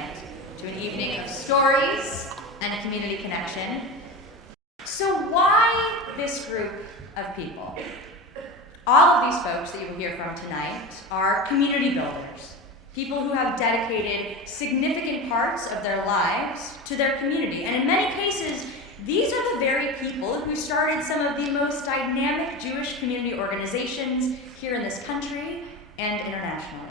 tonight to an evening of stories and community connection. So why this group of people? All of these folks that you will hear from tonight are community builders, people who have dedicated significant parts of their lives to their community. And in many cases, these are the very people who started some of the most dynamic Jewish community organizations here in this country and internationally.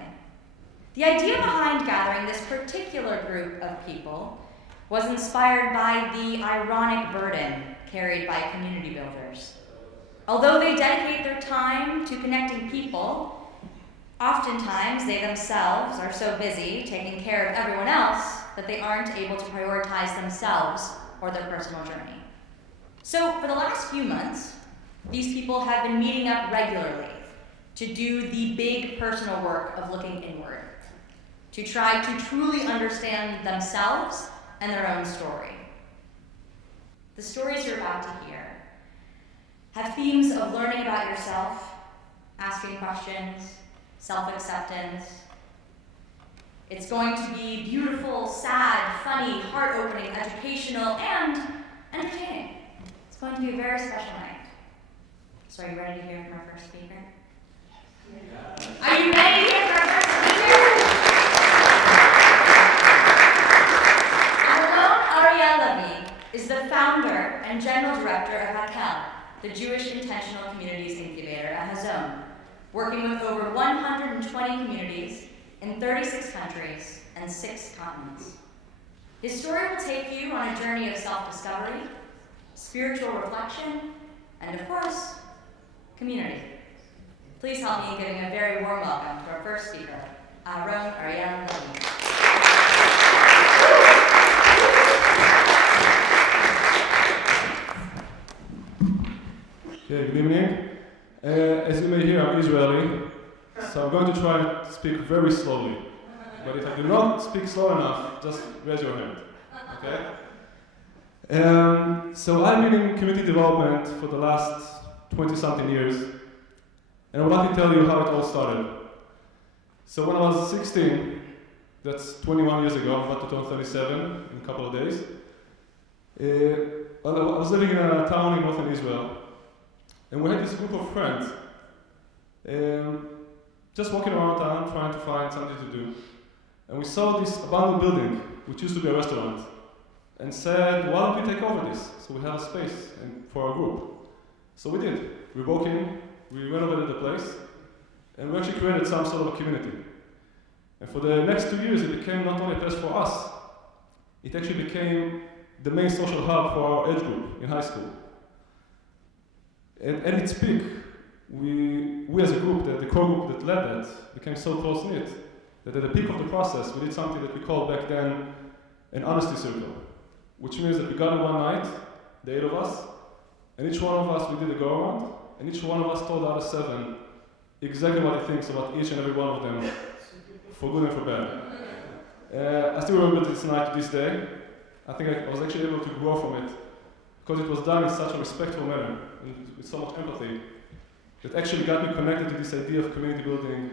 The idea behind gathering this particular group of people was inspired by the ironic burden carried by community builders. Although they dedicate their time to connecting people, oftentimes they themselves are so busy taking care of everyone else that they aren't able to prioritize themselves or their personal journey. So for the last few months, these people have been meeting up regularly to do the big personal work of looking inward, to try to truly understand themselves and their own story. The stories you're about to hear have themes of learning about yourself, asking questions, self-acceptance. It's going to be beautiful, sad, funny, heart-opening, educational, and entertaining. It's going to be a very special night. So are you ready to hear from our first speaker? Yes. Are you ready to hear from our first speaker? Ariel Lavi is the founder and general director of Ariel, the Jewish Intentional Communities Incubator at Hazon, working with over 120 communities in 36 countries and 6 continents. His story will take you on a journey of self-discovery, spiritual reflection, and of course, community. Please help me in giving a very warm welcome to our first speaker, Ariel Lavi. Okay, good evening. As you may hear, I'm Israeli, so I'm going to try to speak very slowly. But if I do not speak slow enough, just raise your hand, okay? So I've been in community development for the last 20-something years, and I would like to tell you how it all started. So when I was 16, that's 21 years ago, I'm about to turn 37 in a couple of days, I was living in a town in northern Israel. And we had this group of friends, just walking around town trying to find something to do. And we saw this abandoned building, which used to be a restaurant, and said, why don't we take over this? So we have a space for our group. So we did. We broke in, we renovated the place, and we actually created some sort of a community. And for the next 2 years, it became not only a place for us, it actually became the main social hub for our age group in high school. And at its peak, we as a group, the core group that led that, became so close-knit that at the peak of the process, we did something that we called back then an honesty circle, which means that we got in one night, the 8 of us, and each one of us, we did a go-around, and each one of us told the other 7 exactly what he thinks about each and every one of them, for good and for bad. I still remember this night to this day. I think I was actually able to grow from it, because it was done in such a respectful manner, and with so much empathy, that actually got me connected to this idea of community building,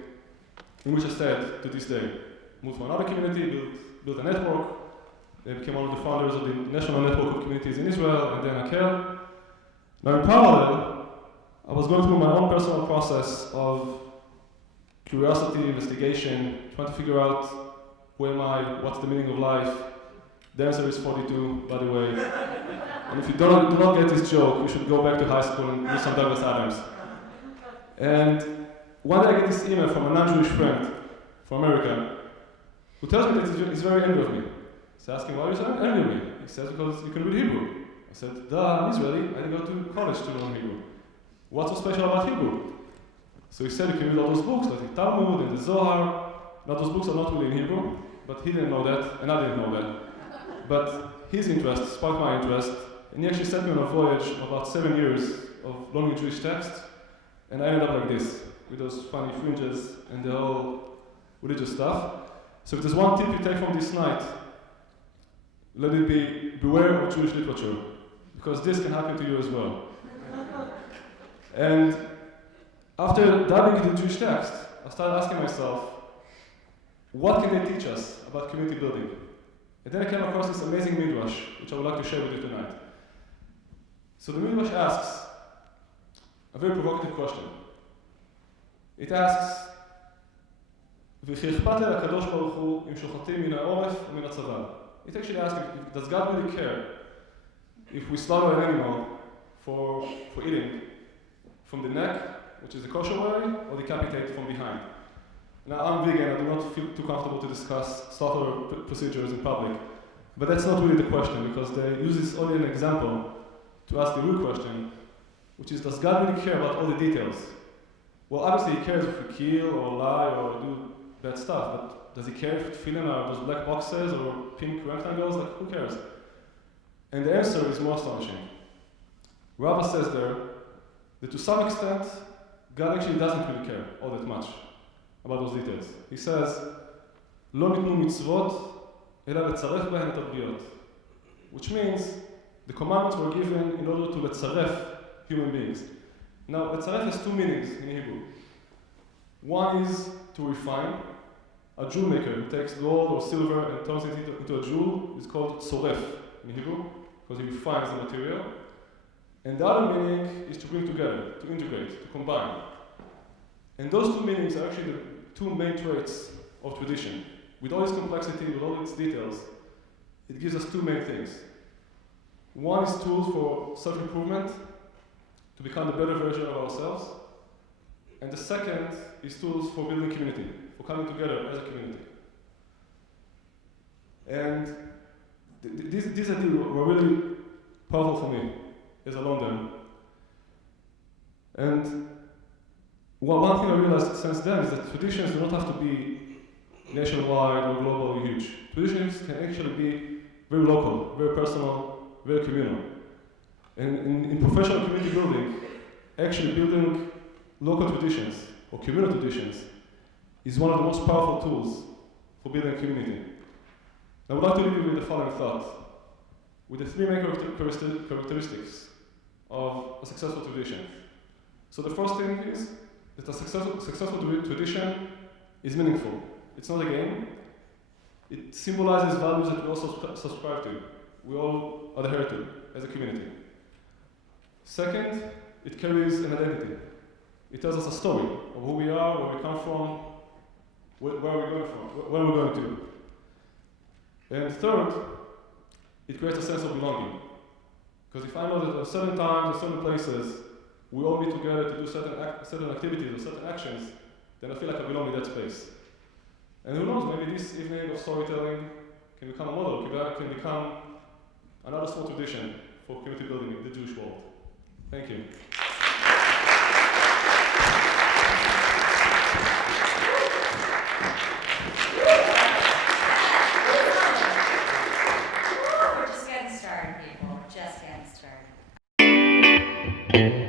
in which I stayed to this day. Moved to another community, built a network, became one of the founders of the National Network of Communities in Israel, and then Ariel. Now in parallel, I was going through my own personal process of curiosity, investigation, trying to figure out who am I, what's the meaning of life. The answer is 42, by the way. And if you do not get this joke, you should go back to high school and do some Douglas Adams. And one day I get this email from a non-Jewish friend from America who tells me that he's very angry with me. So I ask him, why are you so angry with me? He says, because you can read Hebrew. I said, duh, I'm Israeli, I didn't go to college to learn Hebrew. What's so special about Hebrew? So he said, you can read all those books, like the Talmud and the Zohar. Now those books are not really in Hebrew, but he didn't know that, and I didn't know that. But his interest sparked my interest, and he actually sent me on a voyage of about 7 years of learning Jewish texts, and I ended up like this, with those funny fringes and the whole religious stuff. So if there's one tip you take from this night, let it be, beware of Jewish literature, because this can happen to you as well. And after diving into Jewish text, I started asking myself, what can they teach us about community building? And then I came across this amazing midrash, which I would like to share with you tonight. So the midrash asks a very provocative question. It asks, וכי אכפת לקדוש ברוך הוא אם שוחטים מן העורף ומן הצוואר. It actually asks, does God really care if we slaughter an animal for eating from the neck, which is the kosher way, or decapitate from behind? Now, I'm vegan, I do not feel too comfortable to discuss slaughter procedures in public, but that's not really the question, because they use this only an example to ask the real question, which is, does God really care about all the details? Well, obviously he cares if we kill or lie or do bad stuff, but does he care if filling are those black boxes or pink rectangles? Like, who cares? And the answer is more astonishing. Rava says there that to some extent, God actually doesn't really care all that much about those details. He says, לא ניתנו מצוות, אלא לצרף בהן את הבריות. Which means, the commandments were given in order to לצרף human beings. Now, לצרף has two meanings in Hebrew. One is to refine. A jewel maker who takes gold or silver and turns it into a jewel is called tzoref in Hebrew, because he refines the material. And the other meaning is to bring together, to integrate, to combine. And those two meanings are actually the two main traits of tradition. With all its complexity, with all its details, it gives us two main things. One is tools for self-improvement, to become the better version of ourselves. And the second is tools for building community, for coming together as a community. And these ideas were really powerful for me as a Londoner. And one thing I realized since then is that traditions do not have to be nationwide or global or huge. Traditions can actually be very local, very personal, very communal. And in professional community building, actually building local traditions or communal traditions is one of the most powerful tools for building a community. I would like to leave you with the following thought, with the three main characteristics of a successful tradition. So the first thing is that a successful tradition is meaningful. It's not a game. It symbolizes values that we also subscribe to, we all adhere to as a community. Second, it carries an identity. It tells us a story of who we are, where we come from, where we're going from, where we're going to. And third, it creates a sense of belonging. Because if I know that at certain times, at certain places, we all meet together to do certain activities or certain actions, then I feel like I belong in that space. And who knows, maybe this evening of storytelling can become a model, can become another small tradition for community building in the Jewish world. Thank you. We're just getting started, people. We're just getting started.